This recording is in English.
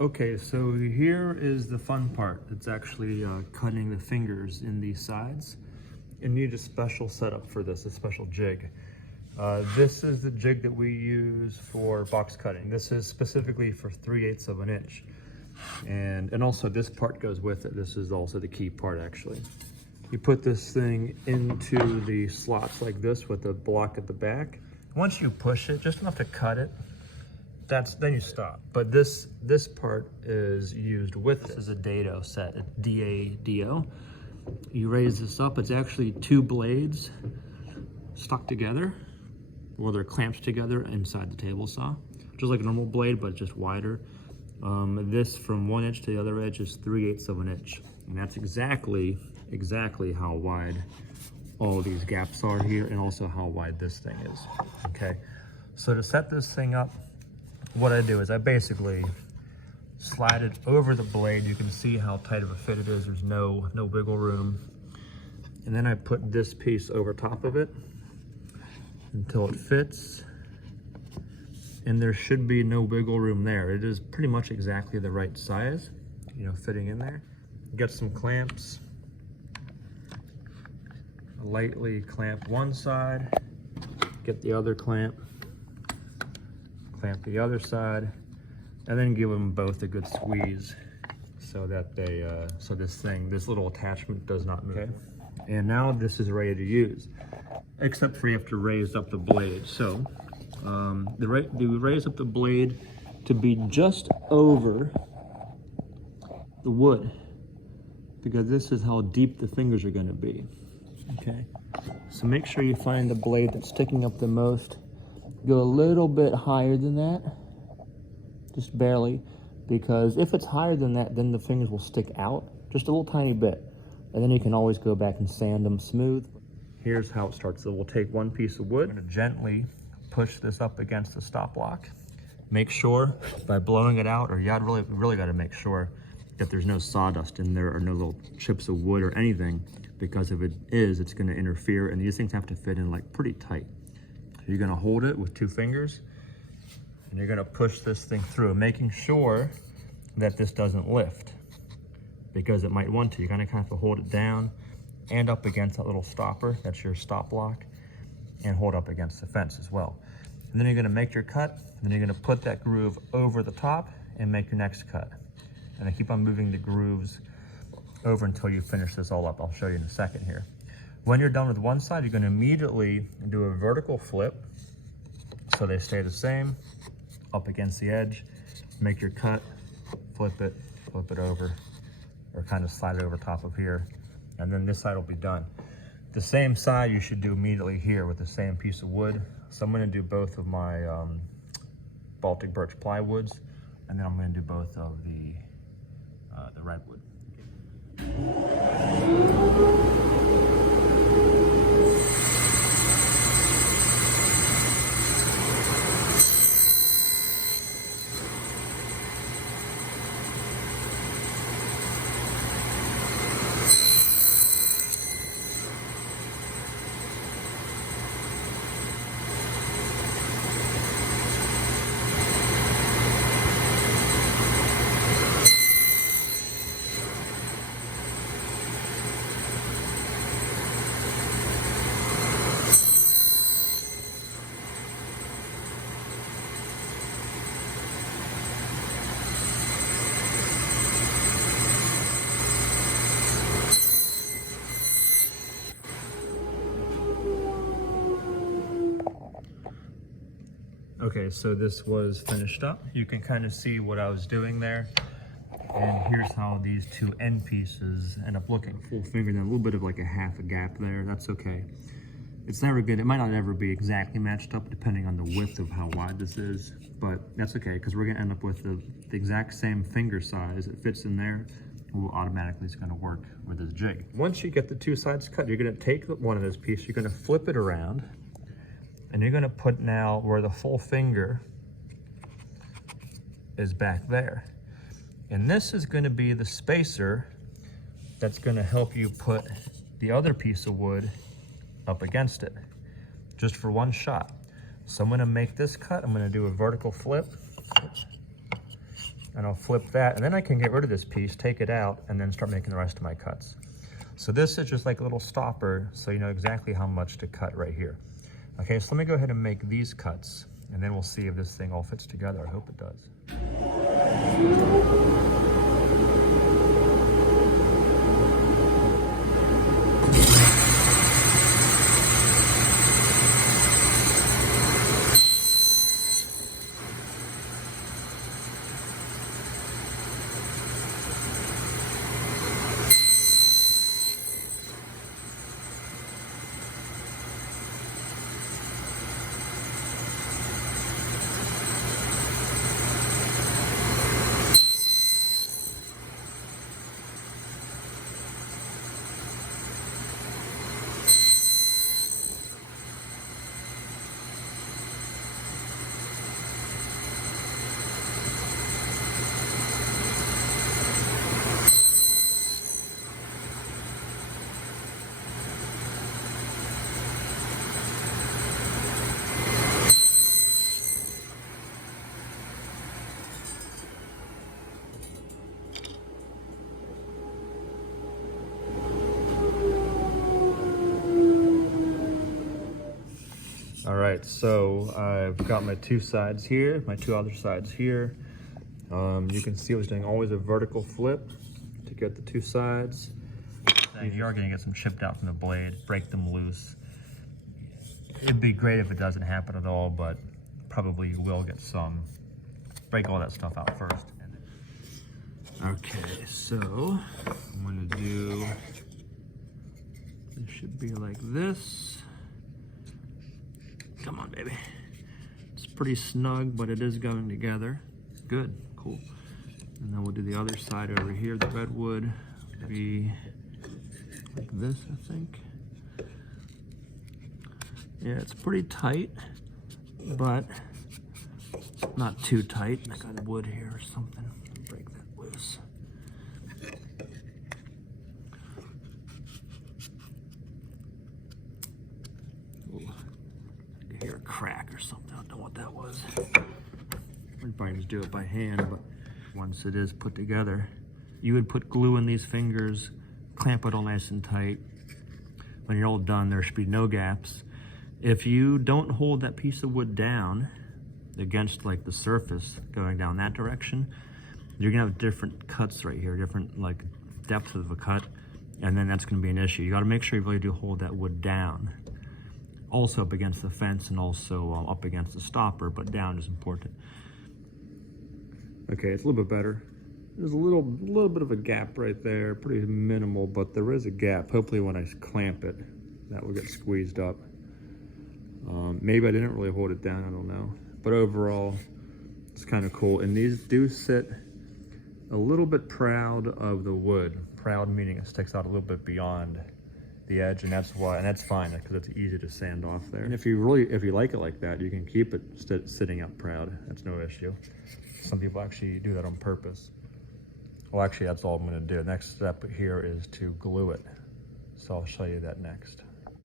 Okay, so here is the fun part. It's actually cutting the fingers in these sides. You need a special setup for this, a special jig. This is the jig that we use for box cutting. This is specifically for 3/8 of an inch. And also this part goes with it. This is also the key part actually. You put this thing into the slots like this with the block at the back. Once you push it, just enough to cut it, then you stop. But this part is used with it. This is a dado set, a D-A-D-O. You raise this up, it's actually two blades stuck together, or they're clamped together inside the table saw. Just like a normal blade, but just wider. This from one edge to the other edge is 3/8 of an inch. And that's exactly how wide all these gaps are here, and also how wide this thing is, okay? So to set this thing up, what I do is I basically slide it over the blade. You can see how tight of a fit it is. There's no wiggle room. And then I put this piece over top of it until it fits. And there should be no wiggle room there. It is pretty much exactly the right size, you know, fitting in there. Get some clamps. Lightly clamp one side, get the other clamp the other side, and then give them both a good squeeze so that they so this little attachment does not move. Okay. And now this is ready to use, except for you have to raise up the blade. So you raise up the blade to be just over the wood, because this is how deep the fingers are going to be. Okay, so make sure you find the blade that's sticking up the most. Go a little bit higher than that, just barely, because if it's higher than that, then the fingers will stick out just a little tiny bit, and then you can always go back and sand them smooth. Here's how it starts. So we'll take one piece of wood, I'm going to gently push this up against the stop block. Make sure by blowing it out, or you really got to make sure that there's no sawdust in there or no little chips of wood or anything, because if it is, it's going to interfere, and these things have to fit in like pretty tight. So you're going to hold it with two fingers, and you're going to push this thing through, making sure that this doesn't lift, because it might want to. You're going to kind of hold it down and up against that little stopper, that's your stop block, and hold up against the fence as well. And then you're going to make your cut, and then you're going to put that groove over the top and make your next cut. And I keep on moving the grooves over until you finish this all up. I'll show you in a second here. When you're done with one side, you're going to immediately do a vertical flip so they stay the same, up against the edge. Make your cut, flip it over, or kind of slide it over top of here, and then this side will be done. The same side you should do immediately here with the same piece of wood. So I'm going to do both of my Baltic birch plywoods, and then I'm going to do both of the redwood. Okay, so this was finished up. You can kind of see what I was doing there. And here's how these two end pieces end up looking. Full finger, then a little bit of like a half a gap there. That's okay. It's never good. It might not ever be exactly matched up depending on the width of how wide this is, but that's okay, because we're gonna end up with the exact same finger size. It fits in there, and automatically it's gonna work with this jig. Once you get the two sides cut, you're gonna take one of this piece, you're gonna flip it around, and you're gonna put now where the full finger is back there. And this is gonna be the spacer that's gonna help you put the other piece of wood up against it, just for one shot. So I'm gonna make this cut, I'm gonna do a vertical flip, and I'll flip that, and then I can get rid of this piece, take it out, and then start making the rest of my cuts. So this is just like a little stopper, so you know exactly how much to cut right here. Okay, so let me go ahead and make these cuts, and then we'll see if this thing all fits together. I hope it does. All right, so I've got my two sides here, my two other sides here. You can see I was doing always a vertical flip to get the two sides. You are gonna get some chipped out from the blade, break them loose. It'd be great if it doesn't happen at all, but probably you will get some. Break all that stuff out first. Okay, so I'm gonna do, it should be like this. Come on, baby. It's pretty snug, but it is going together. Good, cool. And then we'll do the other side over here. The redwood will be like this, I think. Yeah, it's pretty tight, but not too tight. I got wood here or something. Break that loose. Ooh. I hear a crack or something. I don't know what that was. We'd probably just do it by hand, but once it is put together, you would put glue in these fingers, clamp it all nice and tight. When you're all done, there should be no gaps. If you don't hold that piece of wood down against like the surface going down that direction, you're gonna have different cuts right here, different like depth of a cut, and then that's gonna be an issue. You gotta make sure you really do hold that wood down. Also up against the fence and also up against the stopper, but down is important. Okay, it's a little bit better. There's a little bit of a gap right there, pretty minimal, but there is a gap. Hopefully when I clamp it, that will get squeezed up. Maybe I didn't really hold it down, I don't know. But overall, it's kind of cool. And these do sit a little bit proud of the wood. Proud meaning it sticks out a little bit beyond the edge, and that's why, and that's fine because it's easy to sand off there. And if you like it like that, you can keep it sitting up proud. That's no issue. Some people actually do that on purpose. Well, actually, that's all I'm going to do. Next step here is to glue it. So I'll show you that next.